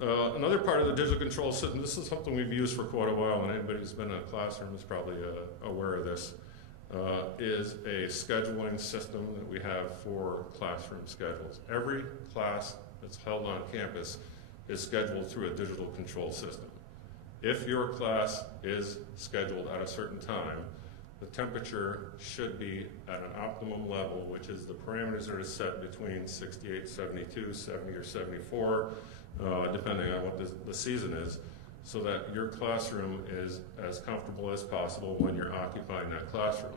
Another part of the digital control system, this is something we've used for quite a while, and anybody who's been in a classroom is probably aware of this, is a scheduling system that we have for classroom schedules. Every class that's held on campus is scheduled through a digital control system. If your class is scheduled at a certain time, the temperature should be at an optimum level, which is the parameters that are set between 68, 72, 70, or 74, depending on what the season is, so that your classroom is as comfortable as possible when you're occupying that classroom.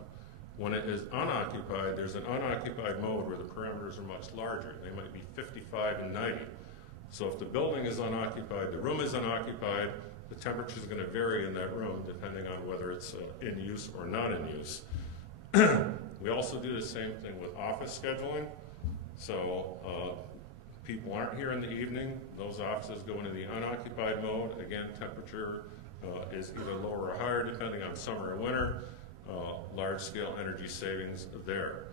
When it is unoccupied, there's an unoccupied mode where the parameters are much larger. They might be 55 and 90. So if the building is unoccupied, the room is unoccupied, the temperature is going to vary in that room depending on whether it's in use or not in use. We also do the same thing with office scheduling. So people aren't here in the evening, those offices go into the unoccupied mode. Again, temperature is either lower or higher depending on summer or winter. Large-scale energy savings there.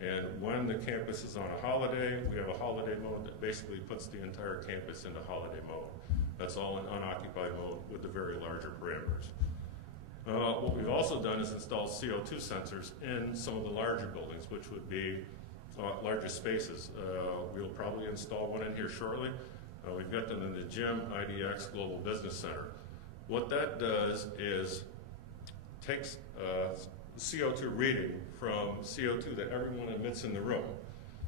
And when the campus is on a holiday, we have a holiday mode that basically puts the entire campus into holiday mode. That's all in unoccupied mode with the very larger parameters. What we've also done is install CO2 sensors in some of the larger buildings, which would be larger spaces. We'll probably install one in here shortly. We've got them in the gym, IDX Global Business Center. What that does is takes CO2 reading from CO2 that everyone emits in the room.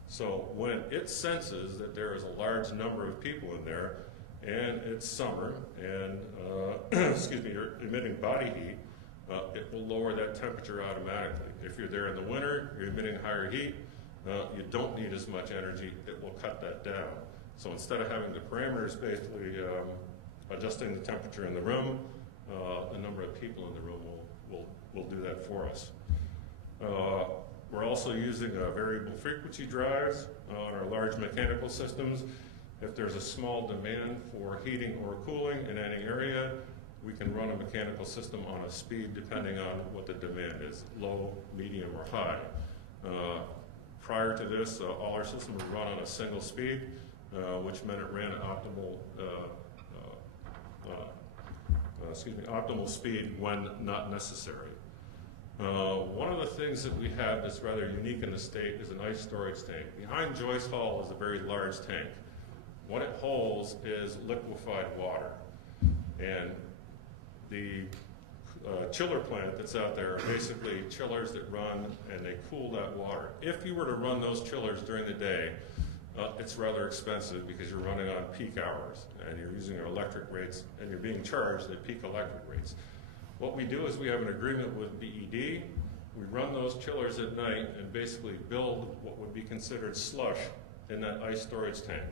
So when it senses that there is a large number of people in there, and it's summer, and excuse me, you're emitting body heat, it will lower that temperature automatically. If you're there in the winter, you're emitting higher heat, you don't need as much energy, it will cut that down. So instead of having the parameters basically adjusting the temperature in the room, the number of people in the room will do that for us. We're also using variable frequency drives on our large mechanical systems. If there's a small demand for heating or cooling in any area, we can run a mechanical system on a speed depending on what the demand is, low, medium, or high. Prior to this, all our systems were run on a single speed, which meant it ran at optimal speed when not necessary. One of the things that we have that's rather unique in the state is an ice storage tank. Behind Joyce Hall is a very large tank. What it holds is liquefied water. And the chiller plant that's out there are basically chillers that run and they cool that water. If you were to run those chillers during the day, it's rather expensive because you're running on peak hours and you're using your electric rates and you're being charged at peak electric rates. What we do is we have an agreement with BED. We run those chillers at night and basically build what would be considered slush in that ice storage tank.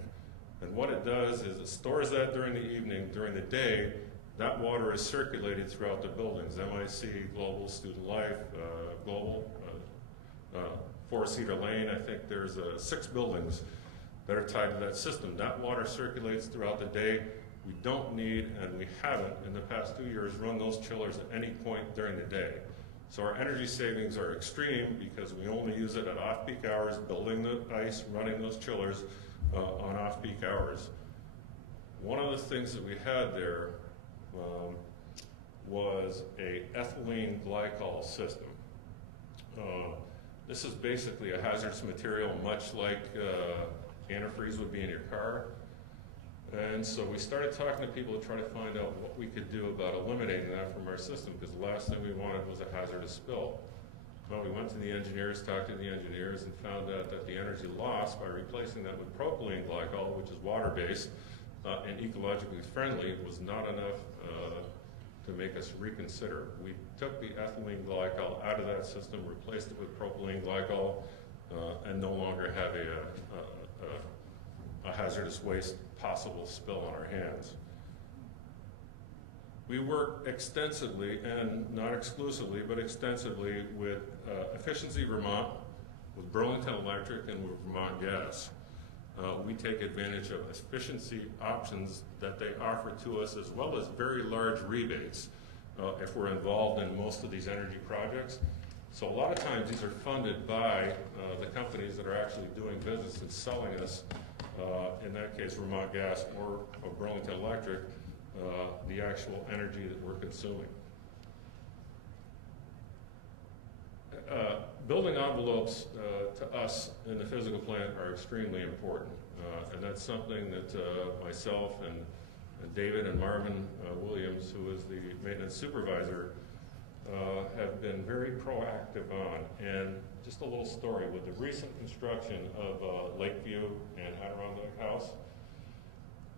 And what it does is it stores that during the evening. During the day, that water is circulated throughout the buildings. MIC, Global, Student Life, Global, Forest Cedar Lane. I think there's 6 buildings that are tied to that system. That water circulates throughout the day. We don't need, and we haven't in the past 2 years, run those chillers at any point during the day. So our energy savings are extreme because we only use it at off-peak hours, building the ice, running those chillers on off-peak hours. One of the things that we had there was a ethylene glycol system. This is basically a hazardous material, much like antifreeze would be in your car. And so we started talking to people to try to find out what we could do about eliminating that from our system, because the last thing we wanted was a hazardous spill. Well, we went to the engineers, talked to the engineers, and found out that the energy loss by replacing that with propylene glycol, which is water-based and ecologically friendly, was not enough to make us reconsider. We took the ethylene glycol out of that system, replaced it with propylene glycol, and no longer have a hazardous waste possible spill on our hands. We work extensively, and not exclusively, but extensively with Efficiency Vermont, with Burlington Electric, and with Vermont Gas. We take advantage of efficiency options that they offer to us, as well as very large rebates if we're involved in most of these energy projects. So a lot of times these are funded by the companies that are actually doing business and selling us in that case Vermont Gas or Burlington Electric, the actual energy that we're consuming. Building envelopes to us in the physical plant are extremely important, and that's something that myself and David and Marvin Williams, who is the maintenance supervisor, have been very proactive on. And just a little story, with the recent construction of Lakeview and Adirondack House,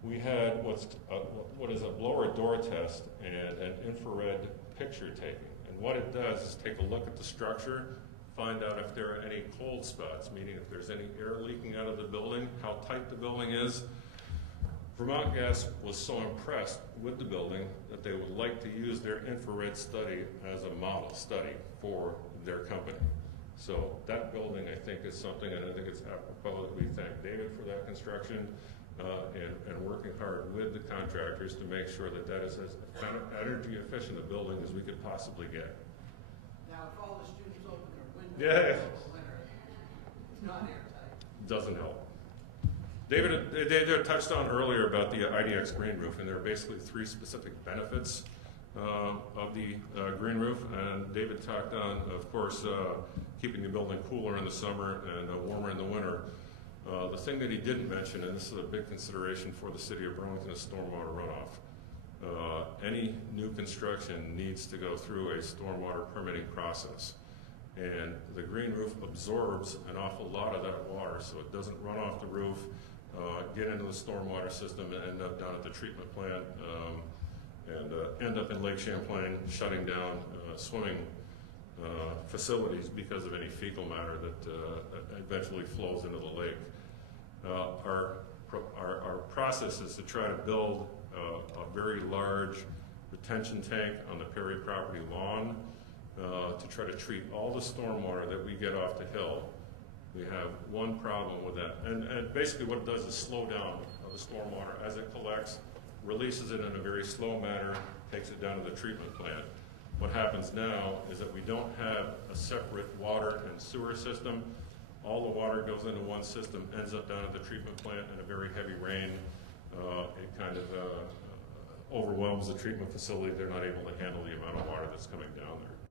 we had what is a blower door test and an infrared picture taking. And what it does is take a look at the structure, find out if there are any cold spots, meaning if there's any air leaking out of the building, how tight the building is. Vermont Gas was so impressed with the building that they would like to use their infrared study as a model study for their company. So that building, I think, is something, and I think it's apropos that we thank David for that construction and working hard with the contractors to make sure that that is as energy efficient a building as we could possibly get. Now, if all the students open their windows in the winter, it's not airtight. Doesn't help. David touched on earlier about the IDX green roof, and there are basically 3 specific benefits of the green roof. And David talked on, of course, keeping the building cooler in the summer and warmer in the winter. The thing that he didn't mention, and this is a big consideration for the city of Burlington, is stormwater runoff. Any new construction needs to go through a stormwater permitting process. And the green roof absorbs an awful lot of that water, so it doesn't run off the roof, get into the stormwater system, and end up down at the treatment plant, and end up in Lake Champlain, shutting down swimming facilities because of any fecal matter that eventually flows into the lake. Our process is to try to build a very large retention tank on the Perry property lawn to try to treat all the stormwater that we get off the hill. We have one problem with that, and basically what it does is slow down the stormwater as it collects, releases it in a very slow manner, takes it down to the treatment plant. What happens now is that we don't have a separate water and sewer system. All the water goes into one system, ends up down at the treatment plant. In a very heavy rain, it kind of overwhelms the treatment facility. They're not able to handle the amount of water that's coming down there.